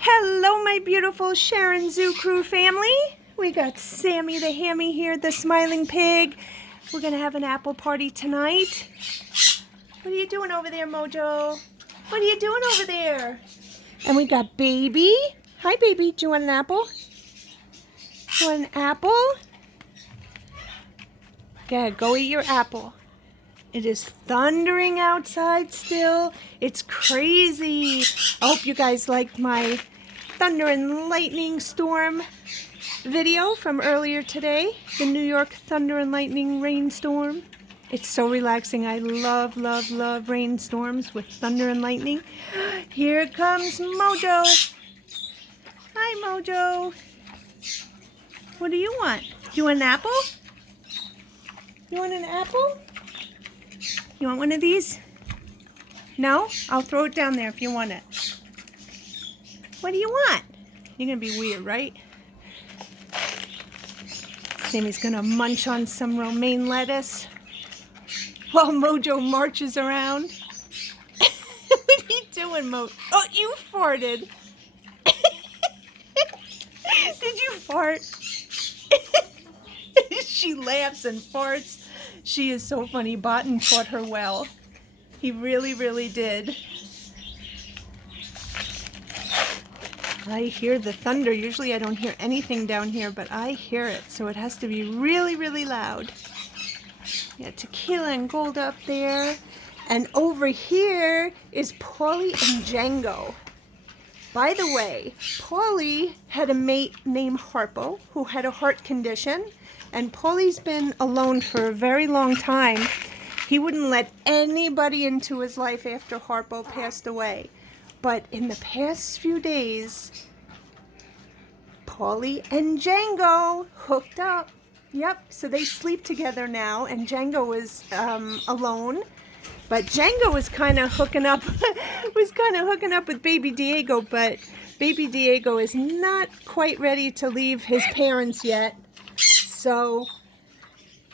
Hello, my beautiful Sharon Zoo Crew family. We got Sammy the Hammy here, the smiling pig. We're going to have an apple party tonight. What are you doing over there, Mojo? What are you doing over there? And we got Baby. Hi, Baby. Do you want an apple? Do you want an apple? Go ahead, go eat your apple. It is thundering outside still. It's crazy. I hope you guys liked my thunder and lightning storm video from earlier today. The New York thunder and lightning rainstorm. It's so relaxing. I love, love, love rainstorms with thunder and lightning. Here comes Mojo. Hi, Mojo. What do you want? You want an apple? You want an apple? You want one of these? No? I'll throw it down there if you want it. What do you want? You're going to be weird, right? Sammy's going to munch on some romaine lettuce while Mojo marches around. What are you doing, Mojo? Oh, you farted. Did you fart? She laughs and farts. She is so funny. Botton taught her well. He really, really did. I hear the thunder. Usually I don't hear anything down here, but I hear it. So it has to be really, really loud. Yeah, Tequila and Gold up there. And over here is Paulie and Django. By the way, Paulie had a mate named Harpo who had a heart condition. And Paulie's been alone for a very long time. He wouldn't let anybody into his life after Harpo passed away. But in the past few days, Paulie and Django hooked up. Yep, so they sleep together now, and Django is alone. But Django was kind of hooking up, with Baby Diego, but Baby Diego is not quite ready to leave his parents yet. So,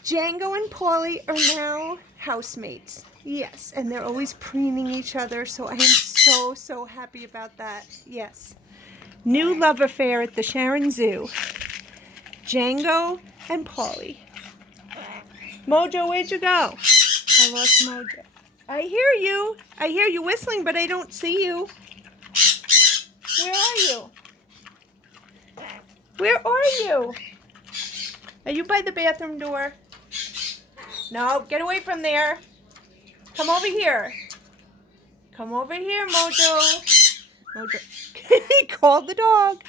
Django and Paulie are now housemates. Yes, and they're always preening each other, so I am so, so happy about that. Yes. New love affair at the Sharon Zoo. Django and Paulie. Mojo, where'd you go? I lost Mojo. I hear you. I hear you whistling, but I don't see you. Where are you? Where are you? Are you by the bathroom door? No, get away from there. Come over here. Come over here, Mojo. Mojo. He called the dog.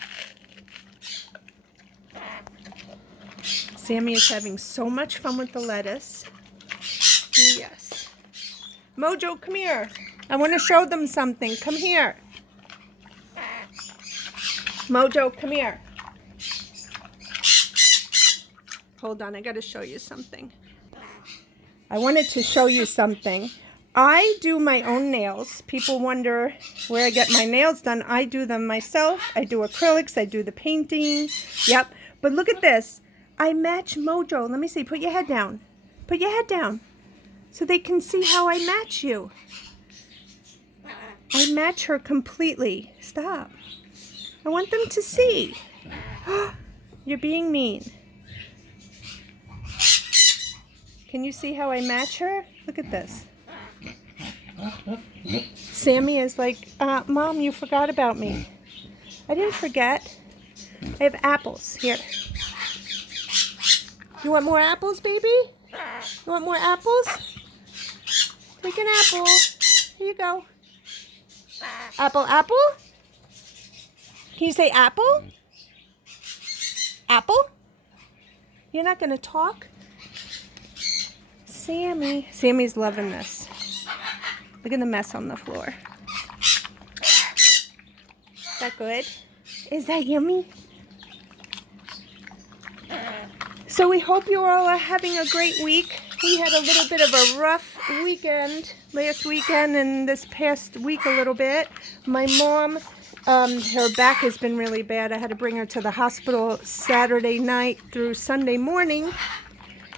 Sammy is having so much fun with the lettuce. Yes. Mojo, come here. I want to show them something. Come here. Mojo, come here. Hold on, I got to show you something. I wanted to show you something. I do my own nails. People wonder where I get my nails done. I do them myself. I do acrylics. I do the painting. Yep. But look at this. I match Mojo. Let me see. Put your head down. Put your head down so they can see how I match you. I match her completely. Stop. I want them to see. You're being mean. Can you see how I match her? Look at this. Sammy is like, Mom, you forgot about me. I didn't forget. I have apples. Here. You want more apples, baby? You want more apples? Take an apple. Here you go. Apple, apple? Can you say apple? Apple? You're not going to talk? Sammy's loving this. Look at the mess on the floor. Is that good? Is that yummy? So we hope you all are having a great week. We had a little bit of a rough weekend last weekend and this past week a little bit. My mom, her back has been really bad. I had to bring her to the hospital Saturday night through Sunday morning.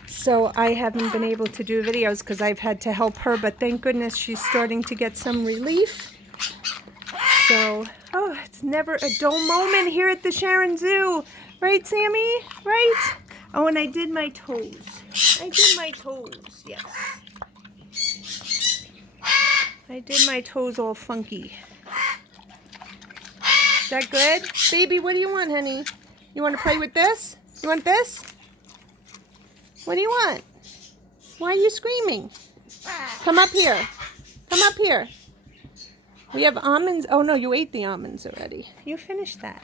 So I haven't been able to do videos because I've had to help her, but thank goodness she's starting to get some relief. So, oh, it's It's never a dull moment here at the Sharon Zoo. Right, Sammy? Right? Oh, and I did my toes. I did my toes, yes. I did my toes all funky. Is that good? Baby, what do you want, honey? You want to play with this? You want this? What do you want? Why are you screaming? Come up here. Come up here. We have almonds. Oh, no, you ate the almonds already. You finished that.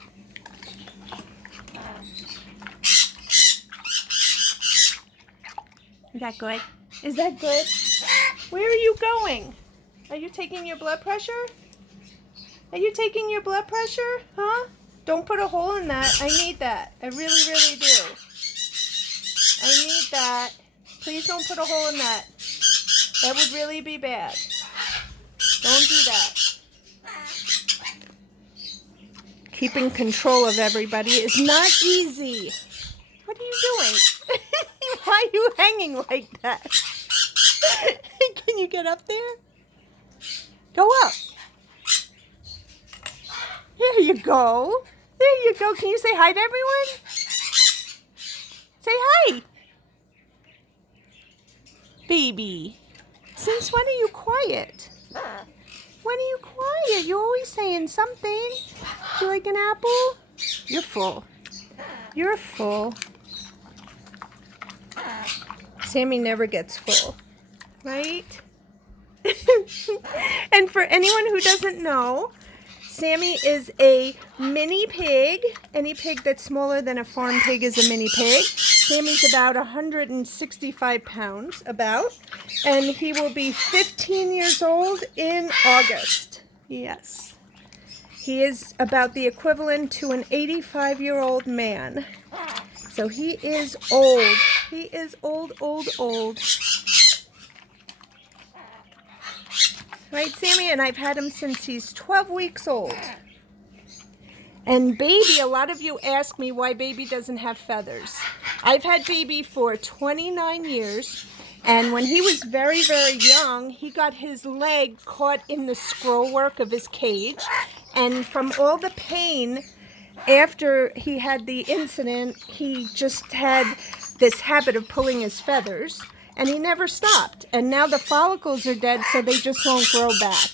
Is that good? Is that good? Where are you going? Are you taking your blood pressure? Are you taking your blood pressure? Huh? Don't put a hole in that. I need that. I really, really do. I need that. Please don't put a hole in that. That would really be bad. Don't do that. Keeping control of everybody is not easy. What are you doing? Why are you hanging like that? Can you get up there? Go up. There you go. There you go. Can you say hi to everyone? Say hi. Baby, since when are you quiet? When are you quiet? You're always saying something. Do you like an apple? You're full. You're full. Sammy never gets full, right? And for anyone who doesn't know, Sammy is a mini pig. Any pig that's smaller than a farm pig is a mini pig. Sammy's about 165 pounds, and he will be 15 years old in August. Yes. He is about the equivalent to an 85-year-old man. So he is old. He is old, old, old. Right, Sammy? And I've had him since he's 12 weeks old. And Baby, a lot of you ask me why Baby doesn't have feathers. I've had Baby for 29 years. And when he was very, very young, he got his leg caught in the scroll work of his cage. And from all the pain after he had the incident, he just had this habit of pulling his feathers. And he never stopped. And now the follicles are dead, so they just won't grow back.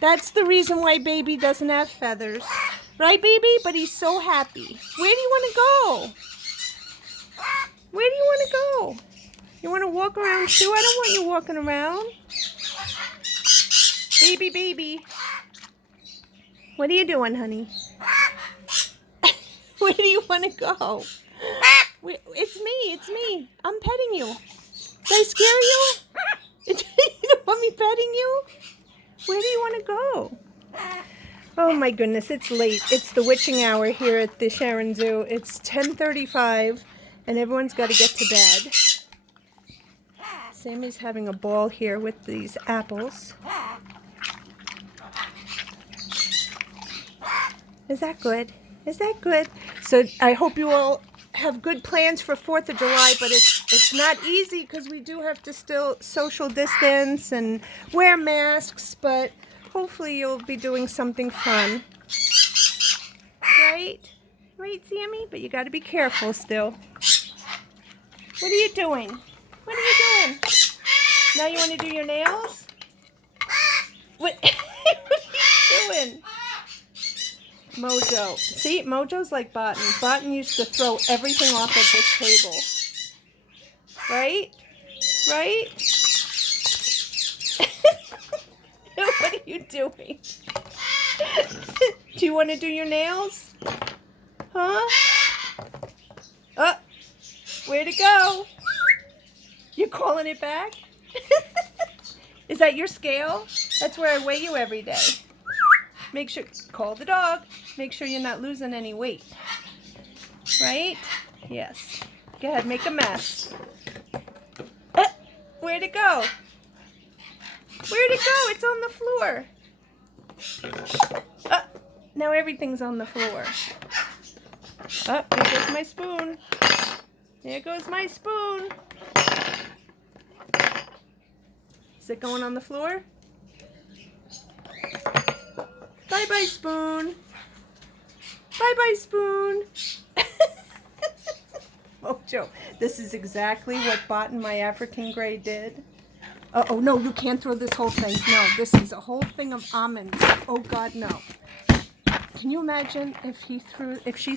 That's the reason why Baby doesn't have feathers. Right, Baby? But he's so happy. Where do you want to go? Where do you want to go? You want to walk around too? I don't want you walking around. Baby, baby. What are you doing, honey? Where do you want to go? It's me. I'm petting you. Did I scare you? You don't want me petting you? Where do you want to go? Oh my goodness, it's late. It's the witching hour here at the Sharon Zoo. It's 10:35 and everyone's got to get to bed. Sammy's having a ball here with these apples. Is that good? Is that good? So I hope you all have good plans for 4th of July, but it's not easy because we do have to still social distance and wear masks, but hopefully you'll be doing something fun. Right? Right, Sammy? But you got to be careful still. What are you doing? What are you doing? Now you want to do your nails? What are you doing? Mojo. See, Mojo's like Botton. Botton used to throw everything off of this table. Right? Right? What are you doing? Do you want to do your nails? Huh? Oh, where'd it go? You're calling it back? Is that your scale? That's where I weigh you every day. Make sure, call the dog. Make sure you're not losing any weight. Right? Yes. Go ahead, make a mess. Where'd it go? Where'd it go? It's on the floor. Now everything's on the floor. There goes my spoon. There goes my spoon. Is it going on the floor? Bye-bye, spoon. Bye-bye, Spoon. Mojo, this is exactly what Botton, my African Grey, did. Oh, no, you can't throw this whole thing. No, this is a whole thing of almonds. Oh, God, no. Can you imagine if she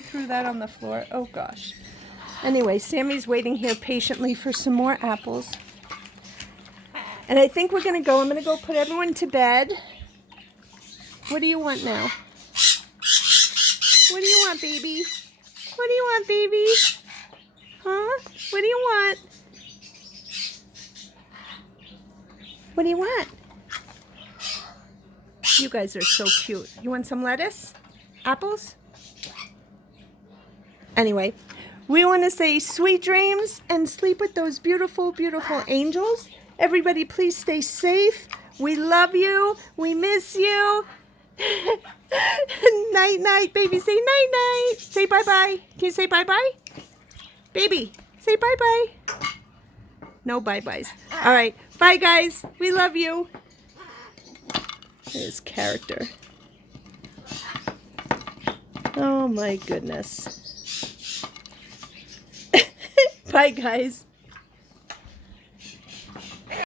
threw that on the floor? Oh, gosh. Anyway, Sammy's waiting here patiently for some more apples. And I think we're going to go. I'm going to go put everyone to bed. What do you want now? What do you want, baby? What do you want, baby? Huh? What do you want? What do you want? You guys are so cute. You want some lettuce? Apples? Anyway, we want to say sweet dreams and sleep with those beautiful, beautiful angels. Everybody, please stay safe. We love you. We miss you. Night, night, baby. Say night, night. Say bye-bye. Can you say bye-bye? Baby, say bye-bye. No bye-byes. All right. Bye, guys. We love you. His character. Oh, my goodness. Bye, guys.